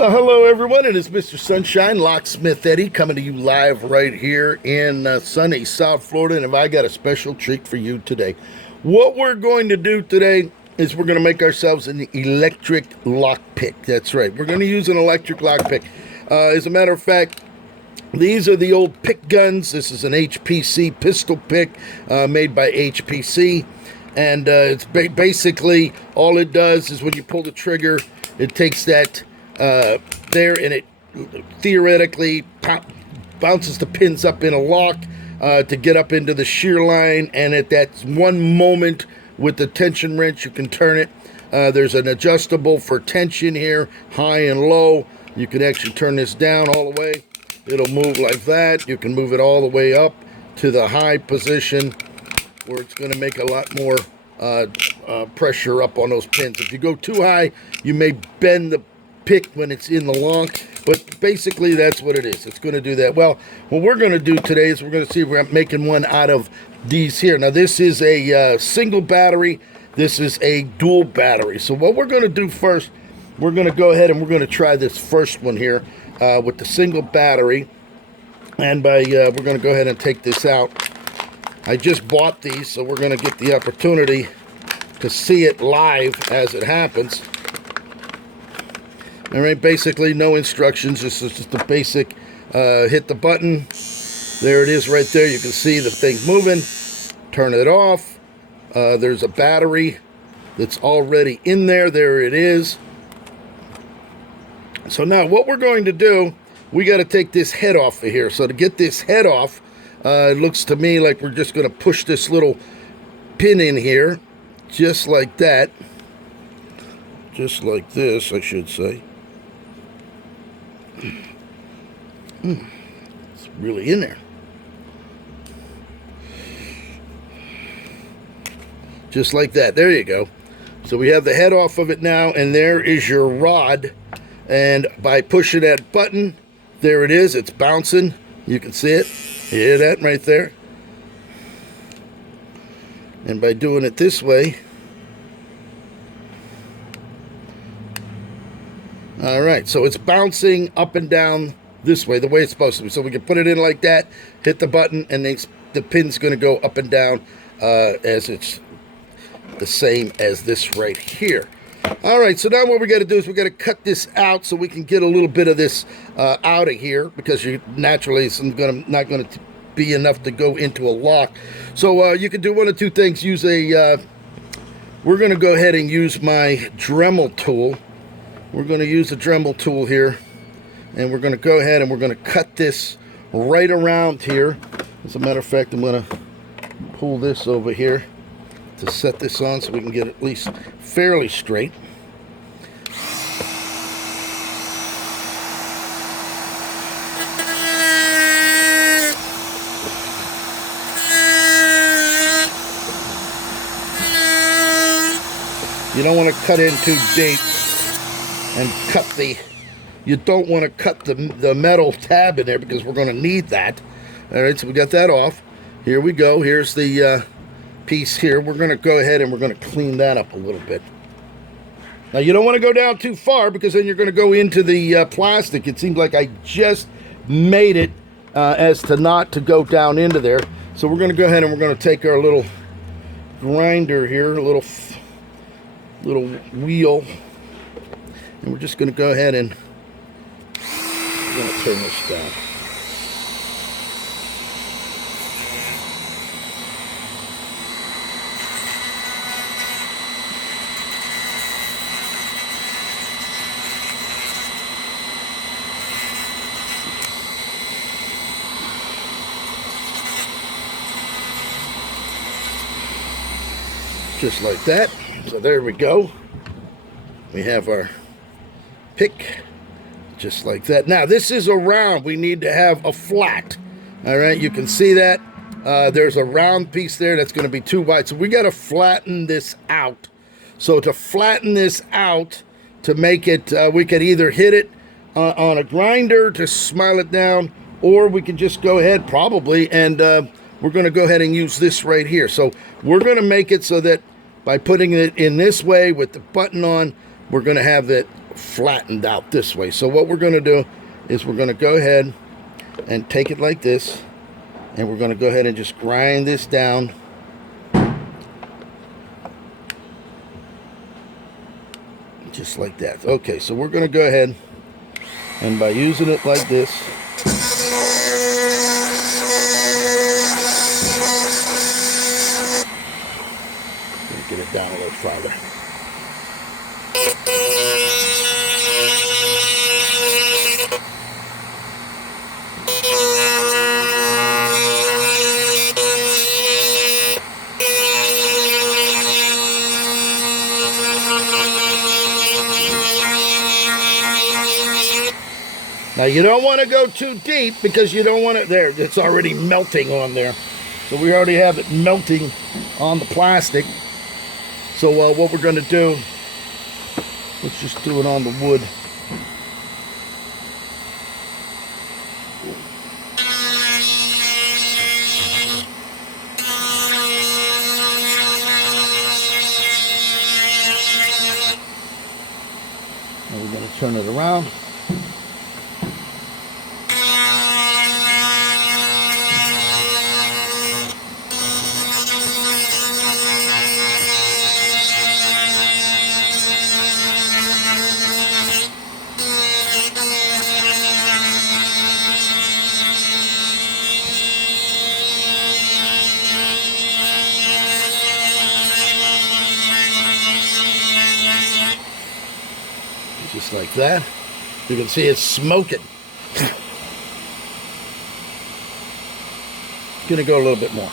Well, hello everyone. It is Mr. Sunshine, Locksmith Eddy, coming to you live right here in sunny South Florida, and I got a special treat for you today. What we're going to do today is we're going to make ourselves an electric lock pick. That's right. We're going to use an electric lock pick. As a matter of fact, these are the old pick guns. This is an HPC pistol pick made by HPC. And it's basically all it does is when you pull the trigger, it takes that there and it theoretically bounces the pins up in a lock to get up into the shear line. And at that one moment with the tension wrench, you can turn it. There's an adjustable for tension here, high and low. You can actually turn this down all the way. It'll move like that. You can move it all the way up to the high position where it's going to make a lot more pressure up on those pins. If you go too high, you may bend the pick when it's in the lock, but basically that's what it is. It's going to do that. Well, what we're going to do today is we're going to see if we're making one out of these here. Now, this is a single battery. This is a dual battery. So what we're going to do first, we're going to go ahead and we're going to try this first one here with the single battery. And we're going to go ahead and take this out. I just bought these, so we're going to get the opportunity to see it live as it happens. All right, basically no instructions. This is just a basic hit the button. There it is right there. You can see the thing moving. Turn it off. There's a battery that's already in there. There it is. So now what we're going to do, we got to take this head off of here. So to get this head off, it looks to me like we're just going to push this little pin in here, just like that. Just like this, I should say. It's really in there. Just like that. There you go. So we have the head off of it now, and there is your rod. And by pushing that button, there it is. It's bouncing. You can see it. You hear that right there? And by doing it this way, all right, so it's bouncing up and down this way, the way it's supposed to be. So we can put it in like that, hit the button, and then the pin's going to go up and down as it's the same as this right here. All right, so now what we got to do is we got to cut this out so we can get a little bit of this out of here, because you naturally it's not going to be enough to go into a lock. So you can do one of two things. Use a we're going to go ahead and use my Dremel tool. We're going to use the Dremel tool here, and we're going to go ahead and we're going to cut this right around here. As a matter of fact, I'm going to pull this over here to set this on so we can get at least fairly straight. You don't want to cut in too deep and cut you don't want to cut the metal tab in there, because we're going to need that. All right, so we got that off. Here we go. Here's the piece here. We're going to go ahead and we're going to clean that up a little bit. Now, you don't want to go down too far, because then you're going to go into the plastic. It seems like I just made it as to not to go down into there. So we're going to go ahead and we're going to take our little grinder here, a little wheel, and we're just going to go ahead and we're going to turn this down. Just like that. So there we go. We have our pick, just like that. Now, this is a round. We need to have a flat. All right, you can see that. There's a round piece there that's going to be too wide. So we got to flatten this out. So to flatten this out, to make it, we could either hit it on a grinder to smile it down, or we can just go ahead probably and we're going to go ahead and use this right here. So we're going to make it so that by putting it in this way with the button on, we're going to have that flattened out this way. So what we're going to do is we're going to go ahead and take it like this, and we're going to go ahead and just grind this down. Just like that. Okay, so we're going to go ahead, and by using it like this, get it down a little farther. Now you don't want to go too deep because you don't want it there. It's already melting on there. So we already have it melting on the plastic. So what we're going to do, let's just do it on the wood. And we're going to turn it around. Just like that. You can see it's smoking. Gonna go a little bit more.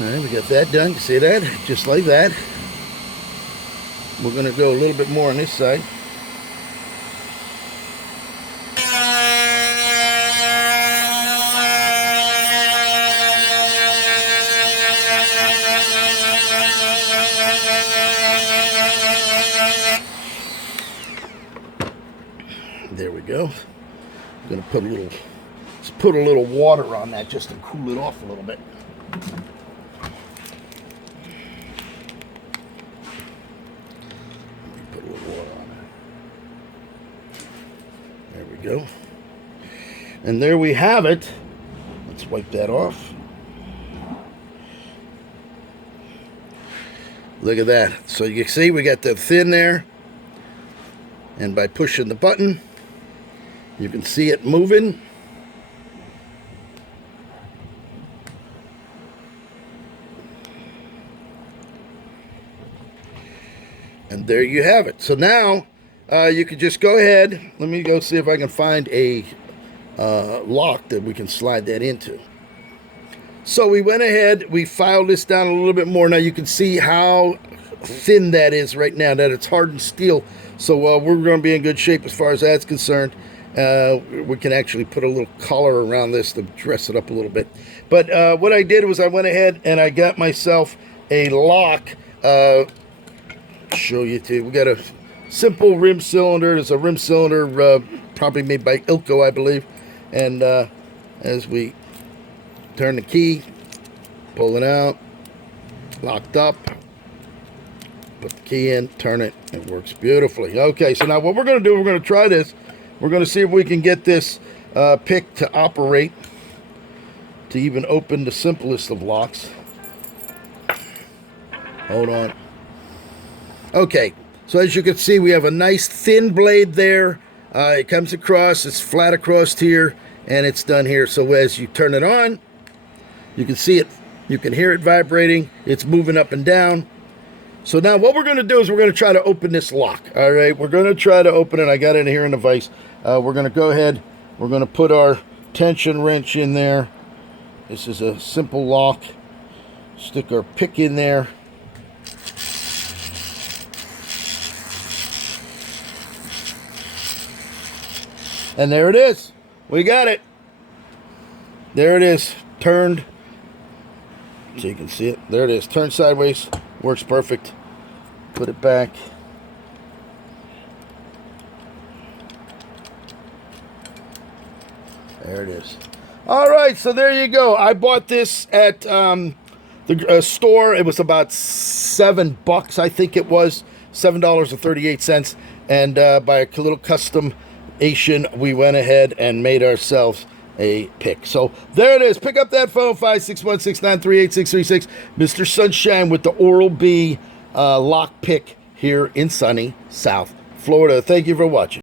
All right, we got that done. You see that? Just like that. We're gonna go a little bit more on this side. There we go. I'm gonna put a little water on that just to cool it off a little bit. Put a little water on it. There we go. And there we have it. Let's wipe that off. Look at that. So you see we got the thin there. And by pushing the button, you can see it moving. And there you have it. So now you can just go ahead. Let me go see if I can find a lock that we can slide that into. So we went ahead, we filed this down a little bit more. Now you can see how thin that is right now, that it's hardened steel. So we're going to be in good shape as far as that's concerned. We can actually put a little collar around this to dress it up a little bit. But what I did was I went ahead and I got myself a lock. Show you too. We got a simple rim cylinder. It's a rim cylinder probably made by Ilco, I believe. And as we turn the key, pull it out, locked up, put the key in, turn it, it works beautifully. Okay, so now what we're going to do, we're going to try this. We're going to see if we can get this pick to operate, to even open the simplest of locks. Hold on. Okay, so as you can see, we have a nice thin blade there. It comes across, it's flat across here, and it's done here. So as you turn it on, you can see it, you can hear it vibrating, it's moving up and down. So now what we're going to do is we're going to try to open this lock. All right, we're going to try to open it. I got it here in the vise. We're going to go ahead, we're going to put our tension wrench in there. This is a simple lock. Stick our pick in there. And there it is. We got it. There it is. Turned. So you can see it. There it is. Turned sideways. Works perfect. Put it back. There it is. All right, so there you go. I bought this at the store. It was about $7, I think it was, $7.38. And by a little customation, we went ahead and made ourselves a pick. So there it is. Pick up that phone, 561-693-8636. Mr. Sunshine with the Oral-B lock pick here in sunny South Florida. Thank you for watching.